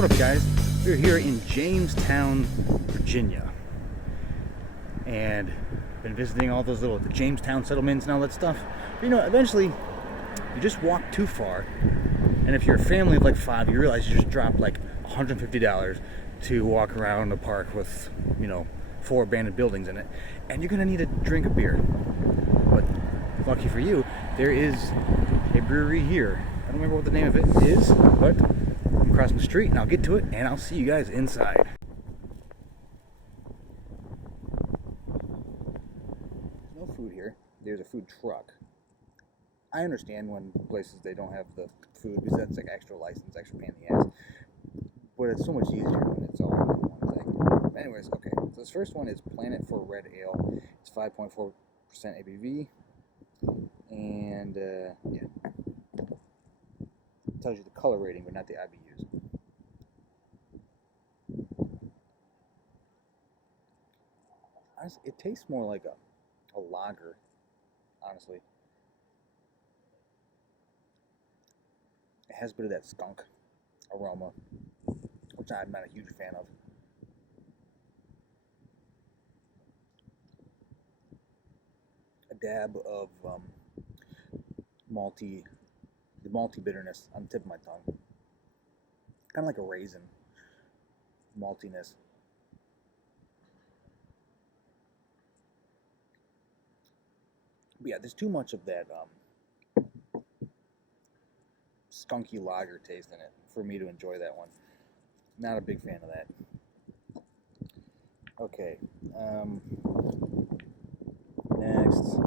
What up, guys? We're here in Jamestown, Virginia, and been visiting all those the Jamestown settlements and all that stuff. But, eventually, you just walk too far, and if you're a family of like 5, you realize you just dropped like $150 to walk around a park with, 4 abandoned buildings in it, and you're gonna need a drink of beer. But lucky for you, there is a brewery here. I don't remember what the name of it is, but I'm crossing the street and I'll get to it and I'll see you guys inside. There's no food here. There's a food truck. I understand when places they don't have the food because that's like extra license, extra pain in the ass. But it's so much easier when it's all in one thing. Anyways, okay. So this first one is Planet for Red Ale. It's 5.4% ABV. And yeah. It tells you the color rating, but not the IBUs. Honestly, it tastes more like a lager, honestly. It has a bit of that skunk aroma, which I'm not a huge fan of. A dab of the malty bitterness on the tip of my tongue. Kind of like a raisin maltiness. But yeah, there's too much of that skunky lager taste in it for me to enjoy that one. Not a big fan of that. Okay. Next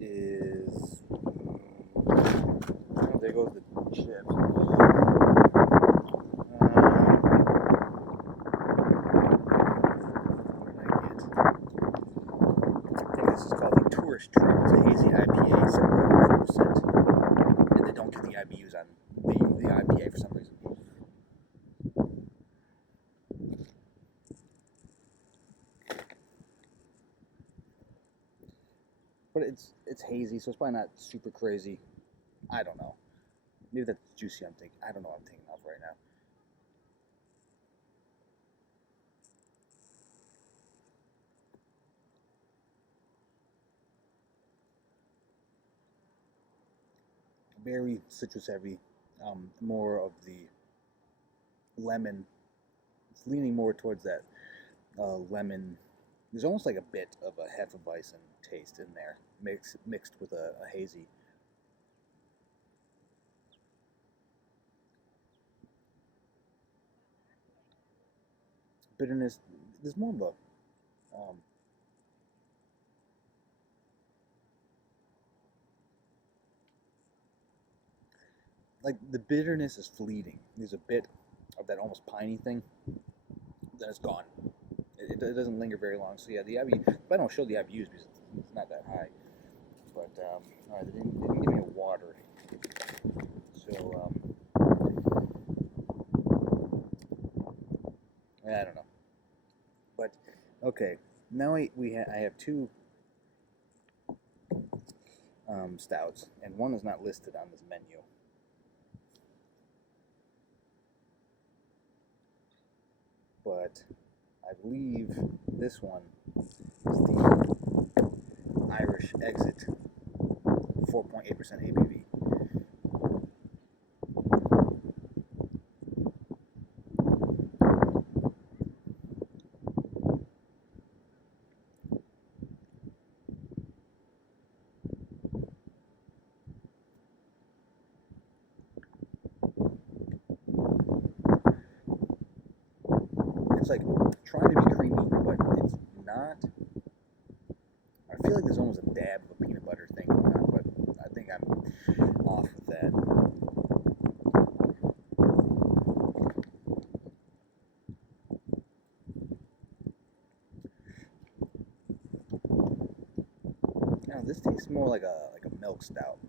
is... Oh, there goes the chips. This is called the Tourist Trip. It's a hazy IPA, 7.4%. And they don't get the IBUs on the IPA for some reason. But it's hazy, so it's probably not super crazy. I don't know. Maybe that's juicy I'm thinking. I don't know what I'm thinking of right now. Very citrus heavy, more of the lemon. It's leaning more towards that lemon. There's almost like a bit of a Hefeweizen taste in there, mixed with a hazy. Bitterness. There's more of a like the bitterness is fleeting. There's a bit of that almost piney thing, then it's gone. It doesn't linger very long. So yeah, the IBU. But I don't show the IBUs because it's not that high. But all right, they didn't give me a water. So I don't know. But okay, now I have 2 stouts, and one is not listed on this menu. But I believe this one is the Irish Exit, 4.8% ABV. It's like trying to be creamy, but it's not. I feel like there's almost a dab of a peanut butter thing going on, but I think I'm off with that. Now this tastes more like a milk stout.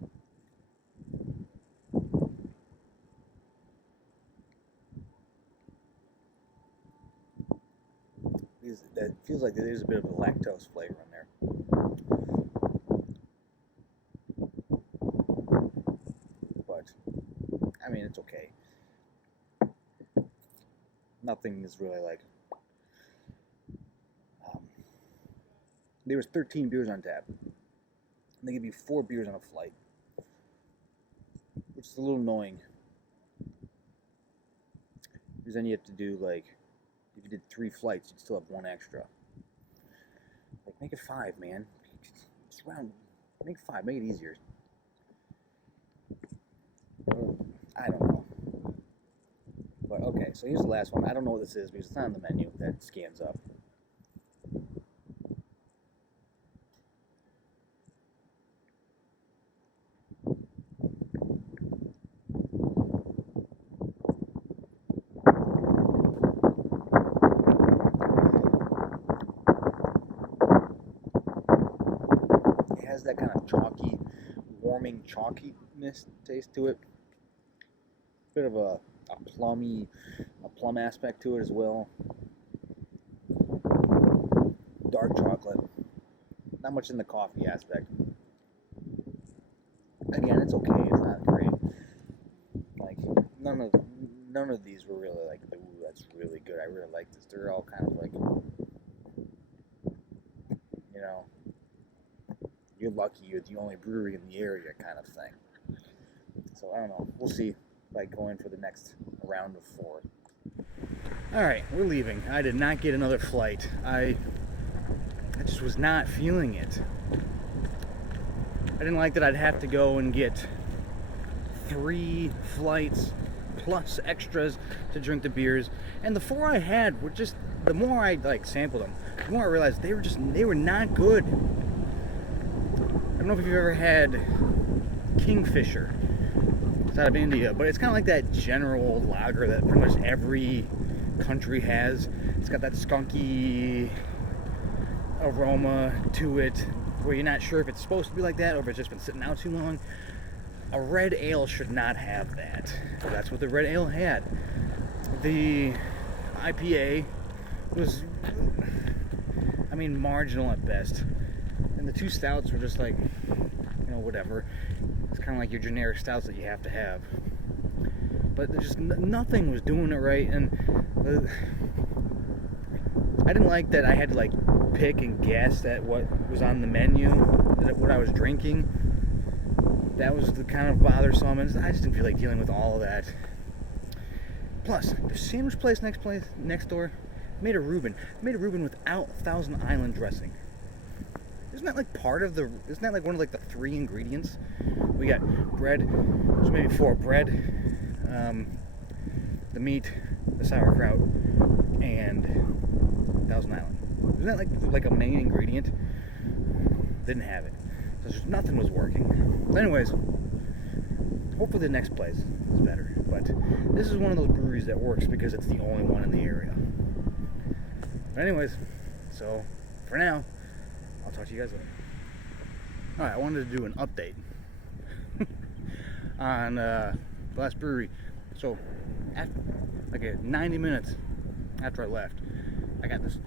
That feels like there's a bit of a lactose flavor in there. But I mean, it's okay. Nothing is really like. There was 13 beers on tap. They give you 4 beers on a flight, which is a little annoying. Because then you have to do like, if you did 3 flights, you'd still have 1 extra. Like, make it 5, man. Just round, make it 5, make it easier. I don't know. But okay, so here's the last one. I don't know what this is because it's not on the menu that scans up. That kind of chalky, warming chalkiness taste to it. Bit of a plum aspect to it as well. Dark chocolate. Not much in the coffee aspect. Again, it's okay. It's not great. Like none of these were really like, ooh, that's really good. I really like this. They're all kind of like, you know, you're lucky you're the only brewery in the area kind of thing. So I don't know. We'll see by going for the next round of 4. Alright, we're leaving. I did not get another flight. I just was not feeling it. I didn't like that I'd have to go and get 3 flights plus extras to drink the beers. And the 4 I had were just, the more I like sampled them, the more I realized they were not good. I don't know if you've ever had Kingfisher. It's out of India, but it's kind of like that general lager that pretty much every country has. It's got that skunky aroma to it where you're not sure if it's supposed to be like that or if it's just been sitting out too long. A red ale should not have that. That's what the red ale had. The IPA was, I mean, marginal at best. And the 2 stouts were just like, you know, whatever. It's kind of like your generic stouts that you have to have. But there's just nothing was doing it right. And I didn't like that I had to like pick and guess at what was on the menu, what I was drinking. That was the kind of bothersome, and I just didn't feel like dealing with all of that. Plus, the sandwich place next door made a Reuben without Thousand Island dressing. Isn't that like isn't that like one of like the 3 ingredients? We got bread, there's maybe 4: bread, the meat, the sauerkraut, and Thousand Island. Isn't that like a main ingredient? Didn't have it. So just nothing was working. So anyways, hopefully the next place is better. But this is one of those breweries that works because it's the only one in the area. But anyways, so for now, I'll talk to you guys later. Alright, I wanted to do an update on the last brewery. So, after, 90 minutes after I left, I got this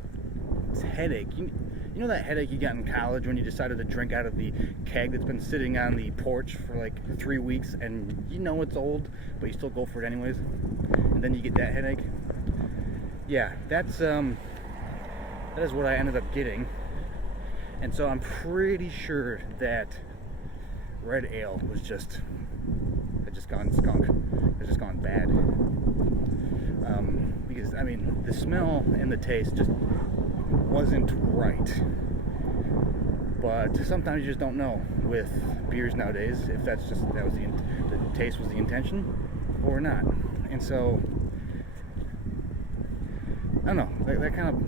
headache. You know that headache you got in college when you decided to drink out of the keg that's been sitting on the porch for like 3 weeks and you know it's old, but you still go for it anyways? And then you get that headache? Yeah, that is what I ended up getting. And so I'm pretty sure that red ale had just gone skunk. It's just gone bad. Because, I mean, the smell and the taste just wasn't right. But sometimes you just don't know with beers nowadays if that was the taste was the intention or not. And so, I don't know, that kind of,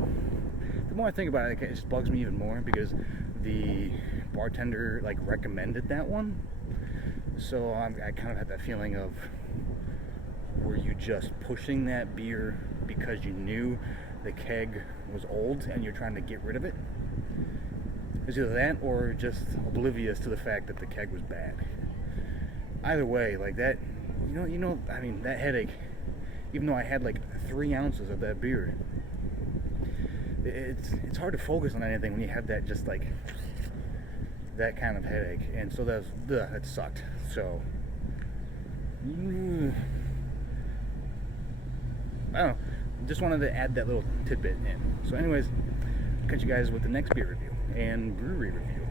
the more I think about it, it just bugs me even more because the bartender like recommended that one. So I kind of had that feeling of, were you just pushing that beer because you knew the keg was old and you're trying to get rid of it? It's either that or just oblivious to the fact that the keg was bad. Either way, like that, you know, I mean, that headache, even though I had like 3 ounces of that beer, it's hard to focus on anything when you have that just like that kind of headache. And so that sucked. So I don't know. just wanted to add that little tidbit in. So anyways, catch you guys with the next beer review and brewery review.